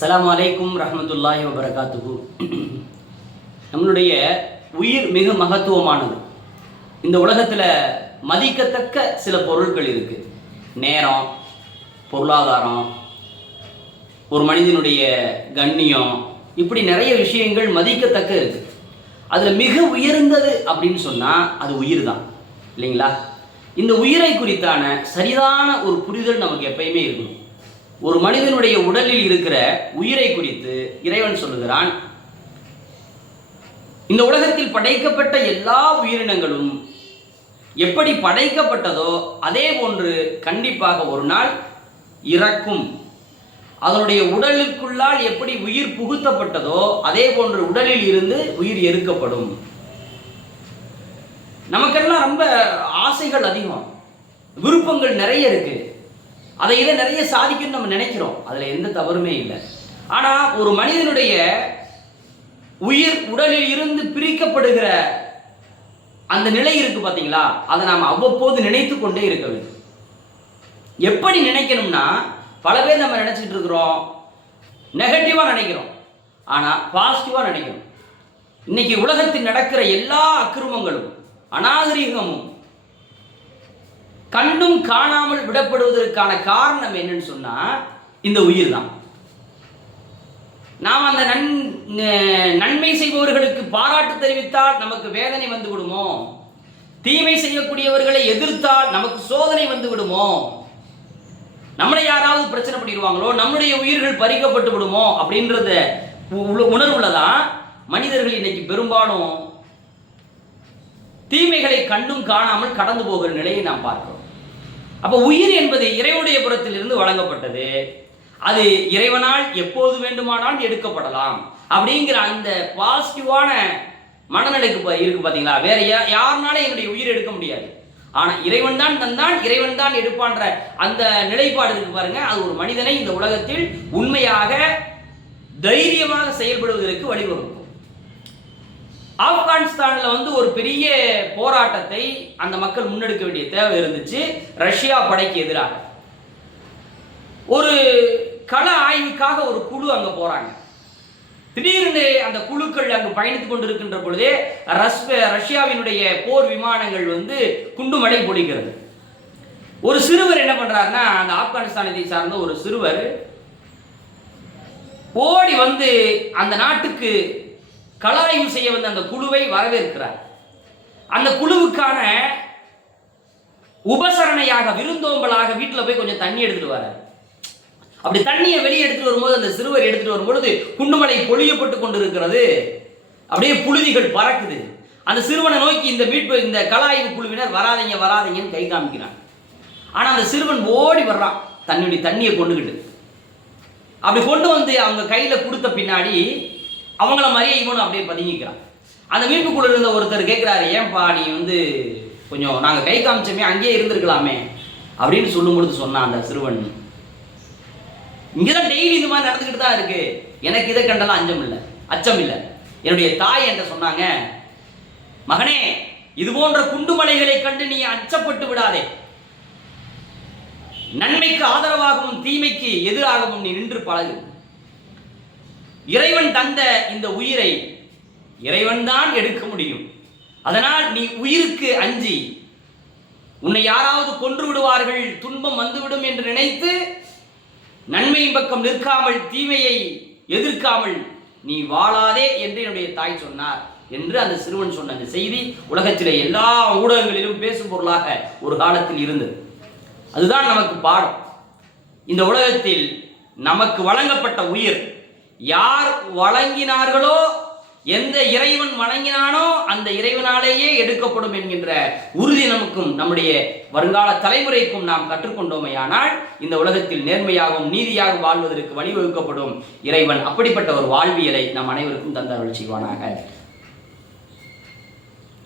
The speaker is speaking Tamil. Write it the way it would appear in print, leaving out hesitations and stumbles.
அஸ்ஸலாமு அலைக்கும் ரஹ்மத்துல்லாஹி வபரகாத்துஹு. நம்மளுடைய உயிர் மிக மகத்துவமானது. இந்த உலகத்தில் மதிக்கத்தக்க சில பொருட்கள் இருக்குது. நேரம், பொருளாதாரம், ஒரு மனிதனுடைய கண்ணியம், இப்படி நிறைய விஷயங்கள் மதிக்கத்தக்க இருக்குது. அதில் மிக உயர்ந்தது அப்படின்னு சொன்னால் அது உயிர் தான், இல்லைங்களா? இந்த உயிரை குறித்தான சரிதான ஒரு புரிதல் நமக்கு எப்பயுமே இருக்கணும். ஒரு மனிதனுடைய உடலில் இருக்கிற உயிரை குறித்து இறைவன் சொல்லுகிறான், இந்த உலகத்தில் படைக்கப்பட்ட எல்லா உயிரினங்களும் எப்படி படைக்கப்பட்டதோ அதே போன்று கண்டிப்பாக ஒரு நாள் இறக்கும். அதனுடைய உடலுக்குள்ளால் எப்படி உயிர் புகுத்தப்பட்டதோ அதே போன்று உடலில் இருந்து உயிர் எரிக்கப்படும். நமக்கெல்லாம் ரொம்ப ஆசைகள் அதிகம், விருப்பங்கள் நிறைய இருக்கு. அதை இதை நிறைய சாதிக்கணும்னு நம்ம நினைக்கிறோம், அதில் எந்த தவறுமே இல்லை. ஆனால் ஒரு மனிதனுடைய உயிர் உடலில் இருந்து பிரிக்கப்படுகிற அந்த நிலை இருக்கு பார்த்தீங்களா, அதை நாம் அவ்வப்போது நினைத்து கொண்டே இருக்க வேண்டும். எப்படி நினைக்கணும்னா, பல பேர் நம்ம நினைச்சிட்டு இருக்கிறோம், நெகட்டிவாக நினைக்கிறோம், ஆனால் பாசிட்டிவாக நினைக்கணும். இன்னைக்கு உலகத்தில் நடக்கிற எல்லா அக்கிரமங்களும் அநாகரிகமும் கண்டும் காணாமல் விடப்படுவதற்கான காரணம் என்னன்னு சொன்னா இந்த உயிர் தான். நாம் அந்த நன்மை செய்பவர்களுக்கு பாராட்டு தெரிவித்தால் நமக்கு வேதனை வந்து விடுமோ, தீமை செய்யக்கூடியவர்களை எதிர்த்தால் நமக்கு சோதனை வந்து விடுமோ, நம்மளை யாராவது பிரச்சனை பண்ணிடுவாங்களோ, நம்முடைய உயிர்கள் பறிக்கப்பட்டு விடுமோ அப்படின்றத உணர்வுல தான் மனிதர்கள் இன்னைக்கு பெரும்பாலும் தீமைகளை கண்டும் காணாமல் கடந்து போகிற நிலையை நாம் பார்க்கிறோம். அப்போ உயிர் என்பது இறைவனுடைய புறத்திலிருந்து வழங்கப்பட்டது. அது இறைவனால் எப்போது வேண்டுமானால் எடுக்கப்படலாம் அப்படிங்கிற அந்த பாசிட்டிவான மனநிலைக்கு இருக்கு பார்த்தீங்களா. வேற யாருனாலும் என்னுடைய உயிர் எடுக்க முடியாது, ஆனால் இறைவன் தான் தந்தான், இறைவன் தான் எடுப்பான்ற அந்த நிலைப்பாடு இருக்கு பாருங்க. அது ஒரு மனிதனை இந்த உலகத்தில் உண்மையாக தைரியமாக செயல்படுவதற்கு வழிவகுக்கும். ஆப்கானிஸ்தானில் ஒரு பெரிய போராட்டத்தை அந்த மக்கள் முன்னெடுக்க வேண்டிய தேவை இருந்துச்சு. ரஷ்யா படைக்கு எதிராக ஒரு கள ஆய்வுக்காக ஒரு குழு அங்கே போறாங்க. திடீர்னு அந்த குழுக்கள் அங்கு பயணித்துக் கொண்டிருக்கின்ற பொழுதே ரஷ்யாவினுடைய போர் விமானங்கள் குண்டுமழை பொழிக்கிறது. ஒரு சிறுவர் என்ன பண்றாருன்னா, அந்த ஆப்கானிஸ்தானத்தை சார்ந்த ஒரு சிறுவர் ஓடி அந்த நாட்டுக்கு கலாய்வு செய்ய வந்த அந்த குழுவை வரவேற்கிறார். அந்த குழுவுக்கான உபசரணையாக, விருந்தோம்பலாக வீட்டில் போய் கொஞ்சம் தண்ணி எடுத்துட்டு வர. அப்படி தண்ணியை வெளியே எடுத்துட்டு வரும்போது அந்த சிறுவர் எடுத்துட்டு வரும்பொழுது குண்டுமலை பொழியப்பட்டு கொண்டிருக்கிறது. அப்படியே புழுதிகள் பறக்குது. அந்த சிறுவனை நோக்கி இந்த கலாய்வு குழுவினர் வராதீங்க வராதீங்கன்னு கை காமிக்கிறான். ஆனால் அந்த சிறுவன் ஓடி வர்றான் தண்ணியை கொண்டுகிட்டு. அப்படி கொண்டு அவங்க கையில் கொடுத்த பின்னாடி அவங்கள மாதிரியே இவனும் அப்படியே பதுங்கிக்கிறான். அந்த மீட்புக்குள்ள இருந்த ஒருத்தர் கேட்குறாரு, ஏன்பா நீ கொஞ்சம் நாங்கள் கை காமிச்சோமே அங்கேயே இருந்திருக்கலாமே அப்படின்னு சொல்லும் பொழுது சொன்னான் அந்த சிறுவன், இங்கேதான் டெய்லி இந்த மாதிரி நடந்துக்கிட்டு தான் இருக்கு, எனக்கு இதை கண்டெல்லாம் அச்சம் இல்லை. என்னுடைய தாய் என்ற சொன்னாங்க, மகனே இது போன்ற குண்டுமலைகளை கண்டு நீ அச்சப்பட்டு விடாதே, நன்மைக்கு ஆதரவாகவும் தீமைக்கு எதிராகவும் நீ நின்று பழகு. இறைவன் தந்த இந்த உயிரை இறைவன் தான் எடுக்க முடியும். அதனால் நீ உயிருக்கு அஞ்சி உன்னை யாராவது கொன்று விடுவார்கள், துன்பம் வந்துவிடும் என்று நினைத்து நன்மையின் பக்கம் நிற்காமல் தீமையை எதிர்க்காமல் நீ வாழாதே என்று என்னுடைய தாய் சொன்னார் என்று அந்த சிறுவன் சொன்ன அந்த செய்தி உலகத்திலே எல்லா ஊடகங்களிலும் பேசும் பொருளாக ஒரு காலத்தில் இருந்தது. அதுதான் நமக்கு பாடம். இந்த உலகத்தில் நமக்கு வழங்கப்பட்ட உயிர் யார் வழங்கினார்களோ, எந்த இறைவன் வழங்கினானோ அந்த இறைவனாலேயே எடுக்கப்படும் என்கின்ற உறுதி நமக்கும் நம்முடைய வருங்கால தலைமுறைக்கும் நாம் கற்றுக்கொண்டோமையானால் இந்த உலகத்தில் நேர்மையாகவும் நீதியாகவும் வாழ்வதற்கு வழிவகுக்கப்படும். இறைவன் அப்படிப்பட்ட ஒரு வாழ்வியலை நம் அனைவருக்கும் தந்தருள் செய்வானாக.